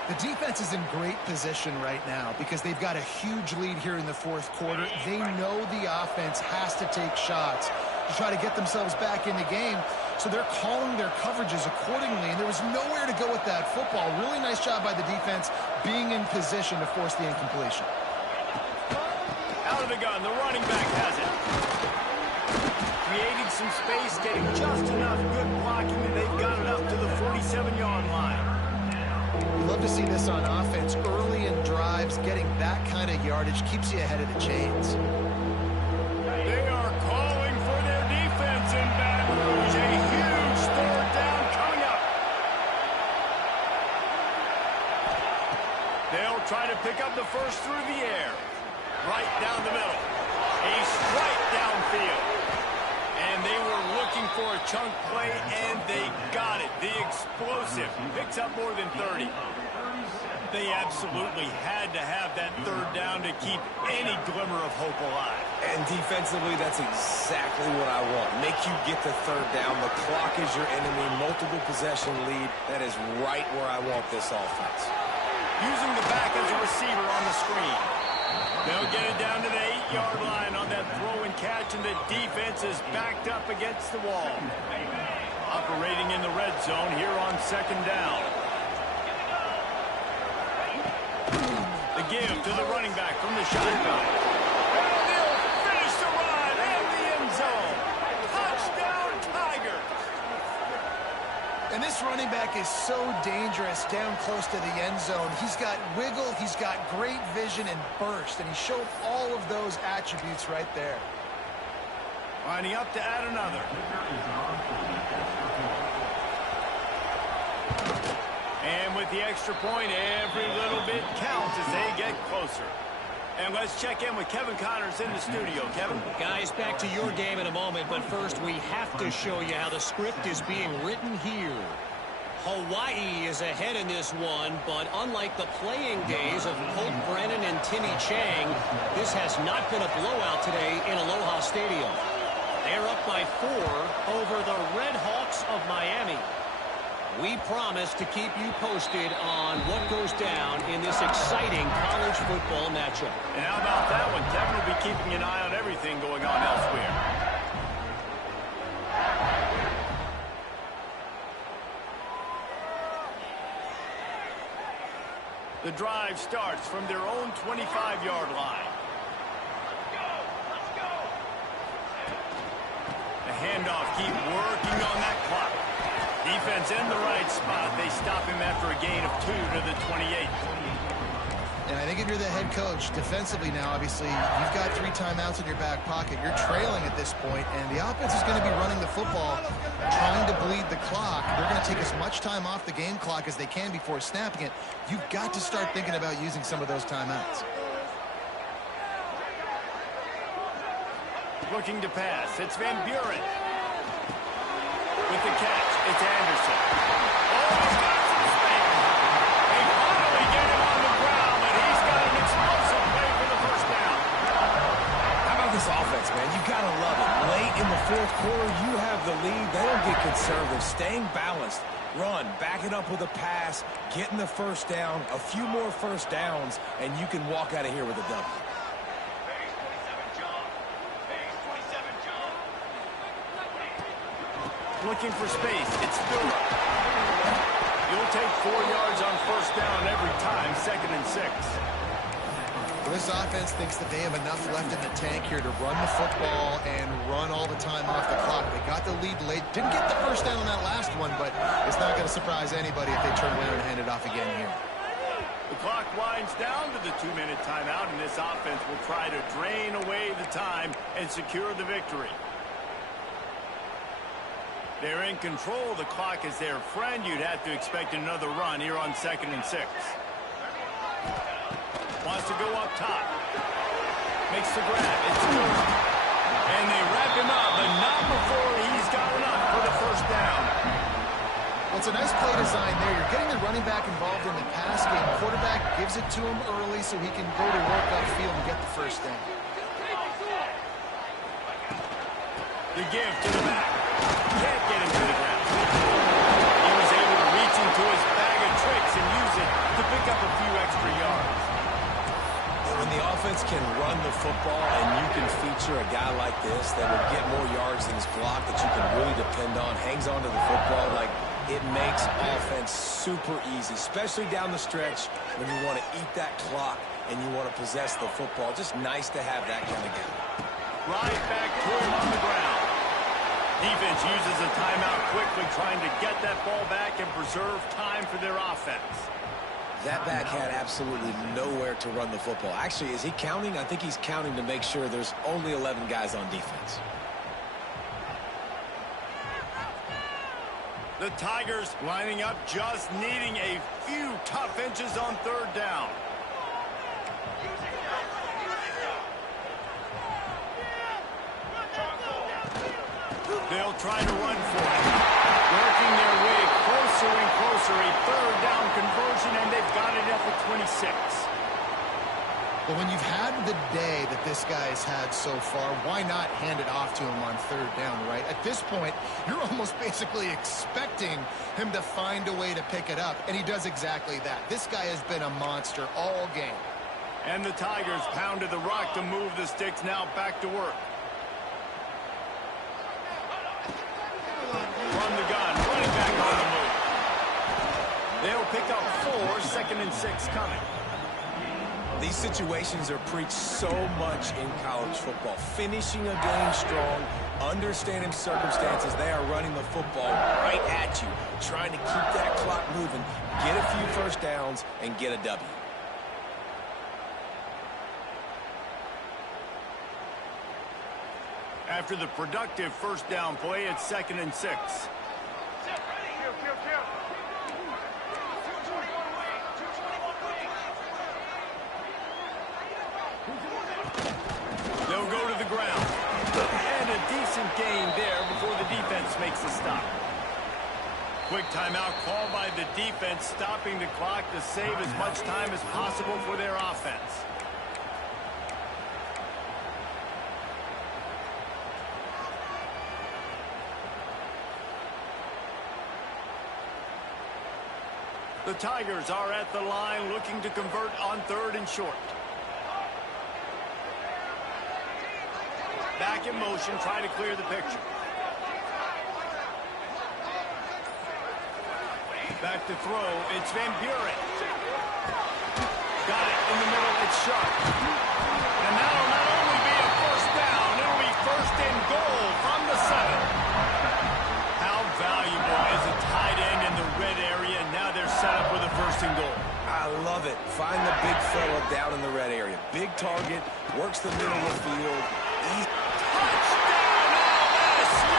The defense is in great position right now because they've got a huge lead here in the 4th quarter. They know the offense has to take shots to try to get themselves back in the game. So they're calling their coverages accordingly, and there was nowhere to go with that football. Really nice job by the defense being in position to force the incompletion. Out of the gun, the running back has it. Creating some space, getting just enough good blocking, and they've got it up to the 47-yard line. We love to see this on offense. Early in drives, getting that kind of yardage keeps you ahead of the chains. They are calling for their defense in Baton Rouge. A huge 3rd down coming up. They'll try to pick up the first through the air. Right down the middle. A strike. looking for a chunk play, and they got it. The explosive picks up more than 30. They absolutely had to have that third down to keep any glimmer of hope alive. And defensively, that's exactly what I want. Make you get the third down. The clock is your enemy. Multiple possession lead. That is right where I want this offense. Using the back as a receiver on the screen. They'll get it down to the 8-yard line on that throw and catch, and the defense is backed up against the wall. Operating in the red zone here on second down. The give to the running back from the shotgun. And they'll finish the run in the end zone. Touchdown, Tigers. And this running back is so dangerous down close to the end zone. He's got wiggle, he's got great vision and burst, and he showed all of those attributes right there. Lining up to add another. And with the extra point, every little bit counts as they get closer. And let's check in with Kevin Connors in the studio. Kevin? Guys, back to your game in a moment, but first we have to show you how the script is being written here. Hawaii is ahead in this one, but unlike the playing days of Colt Brennan and Timmy Chang, this has not been a blowout today in Aloha Stadium. They're up by 4 over the Red Hawks of Miami. We promise to keep you posted on what goes down in this exciting college football matchup. And how about that one? Kevin will be keeping an eye on everything going on elsewhere. The drive starts from their own 25-yard line. Let's go. The handoff, keep working on that clock. Defense in the right spot. They stop him after a gain of 2 to the 28. And I think if you're the head coach, defensively now, obviously, you've got 3 timeouts in your back pocket. You're trailing at this point, and the offense is going to be running the football, trying to bleed the clock. They're going to take as much time off the game clock as they can before snapping it. You've got to start thinking about using some of those timeouts. Looking to pass. It's Van Buren. With the catch, it's Anderson. Oh, he's got some space. They finally get him on the ground, and he's got an explosive play for the first down. How about this offense, man? You got to love it. Late in the fourth quarter, you have the lead. They don't get conservative. Staying balanced. Run, back it up with a pass, getting the first down, a few more first downs, and you can walk out of here with a W. Looking for space. It's Phillip. You'll take 4 yards on first down every time, 2nd and 6. Well, this offense thinks that they have enough left in the tank here to run the football and run all the time off the clock. They got the lead late. Didn't get the first down on that last one, but it's not going to surprise anybody if they turn around and hand it off again here. The clock winds down to the 2-minute timeout, and this offense will try to drain away the time and secure the victory. They're in control. The clock is their friend. You'd have to expect another run here on 2nd and 6. Wants to go up top. Makes the grab. It's good. And they wrap him up, but not before he's got enough for the first down. Well, it's a nice play design there. You're getting the running back involved in the pass game. Quarterback gives it to him early so he can go to work upfield and get the first down. The give to the back. Can't get him to the ground. He was able to reach into his bag of tricks and use it to pick up a few extra yards. When the offense can run the football and you can feature a guy like this that will get more yards than his block that you can really depend on, hangs on to the football, like it makes offense super easy, especially down the stretch when you want to eat that clock and you want to possess the football. Just nice to have that kind of guy. Right back to him on the ground. Defense uses a timeout quickly, trying to get that ball back and preserve time for their offense. That back had absolutely nowhere to run the football. Actually, is he counting? I think he's counting to make sure there's only 11 guys on defense. The Tigers lining up, just needing a few tough inches on third down. They'll trying to run for it. Working their way closer and closer. A third down conversion, and they've got it at the 26. Well, when you've had the day that this guy's had so far, why not hand it off to him on third down, right? At this point, you're almost basically expecting him to find a way to pick it up, and he does exactly that. This guy has been a monster all game. And the Tigers pounded the rock to move the sticks, now back to work. From the gun, running back on the move. They'll pick up 4, 2nd and 6 coming. These situations are preached so much in college football. Finishing a game strong, understanding circumstances. They are running the football right at you, trying to keep that clock moving, get a few first downs, and get a W. After the productive first down play, it's 2nd and 6. They'll go to the ground. And a decent gain there before the defense makes the stop. Quick timeout called by the defense, stopping the clock to save as much time as possible for their offense. The Tigers are at the line looking to convert on 3rd and short. Back in motion, trying to clear the picture. Back to throw, it's Van Buren. Got it in the middle, it's Sharp. And that'll not only be a first down, it'll be 1st and goal from the 7. How valuable is a tight end in the red area? Now they're set up with a 1st and goal. I love it. Find the big fella down in the red area. Big target, works the middle of the field. Touchdown, LSU!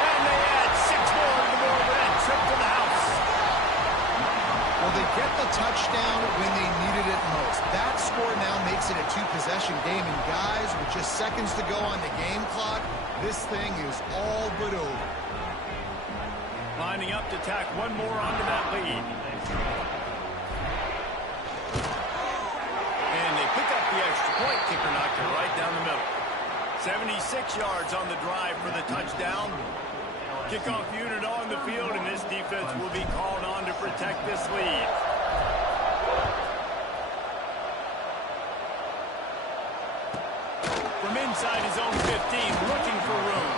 And they add 6 more to the board with that trip to the house. Well, they get the touchdown when they needed it most. That score now makes it a 2-possession game, and guys, with just seconds to go on the game clock, this thing is all but over. Lining up to tack one more onto that lead. And they pick up the extra point. Kicker knocked it right down the middle. 76 yards on the drive for the touchdown. Kickoff unit on the field, and this defense will be called on to protect this lead. From inside his own 15, looking for room.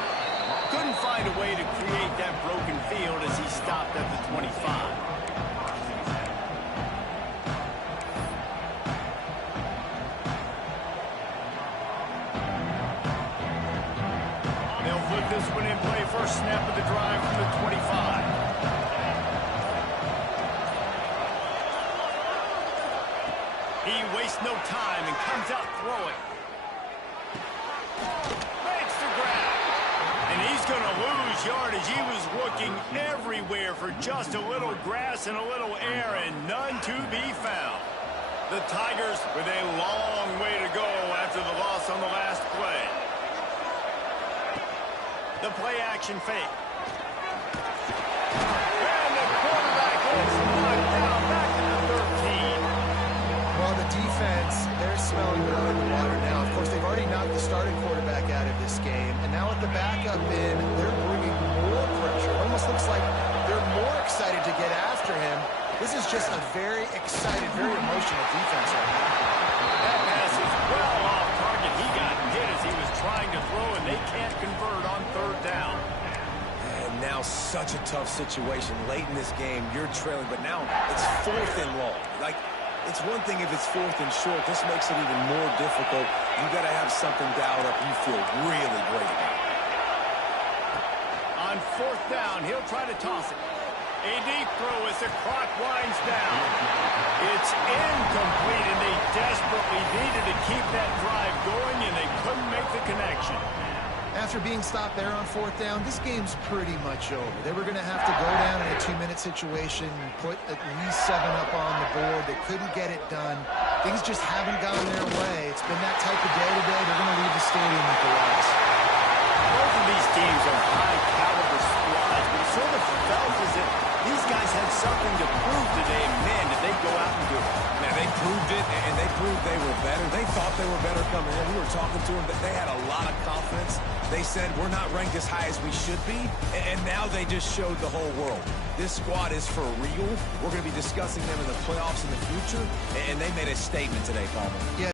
Couldn't find a way to create that broken field as he stopped at the 25. They'll put this one in play, first snap of the drive from the 25. He wastes no time and comes out throwing. Makes the grab. And he's going to lose yardage. He was looking everywhere for just a little grass and a little air, and none to be found. The Tigers with a long way to go after the loss on the last play. The play-action fake. And the quarterback is knocked down back to the 13. Well, the defense, they're smelling blood in the water now. Of course, they've already knocked the starting quarterback out of this game, and now with the backup in, they're bringing more pressure. It almost looks like they're more excited to get after him. This is just a very excited, very emotional defense right now. That pass is well off target. He got hit as he was trying to throw, and they can't convert on 3rd down. And now such a tough situation. Late in this game, you're trailing, but now it's 4th and long. Like, it's one thing if it's 4th and short. This makes it even more difficult. You got to have something dialed up you feel really great about. On 4th down, he'll try to toss it. A deep throw as the clock winds down. It's incomplete, and they desperately needed to keep that drive going, and they couldn't make the connection. After being stopped there on 4th down, this game's pretty much over. They were going to have to go down in a 2-minute situation, put at least 7 up on the board. They couldn't get it done. Things just haven't gone their way. It's been that type of day today. They're going to leave the stadium with the loss. Both of of these teams are high-caliber squads, but it sort of felt as if these guys had something to prove today, and man, did they go out and do it. Man, they proved it, and they proved they were better. They thought they were better coming in. We were talking to them, but they had a lot of confidence. They said, we're not ranked as high as we should be, and now they just showed the whole world. This squad is for real. We're going to be discussing them in the playoffs in the future, and they made a statement today, Palmer. Yeah.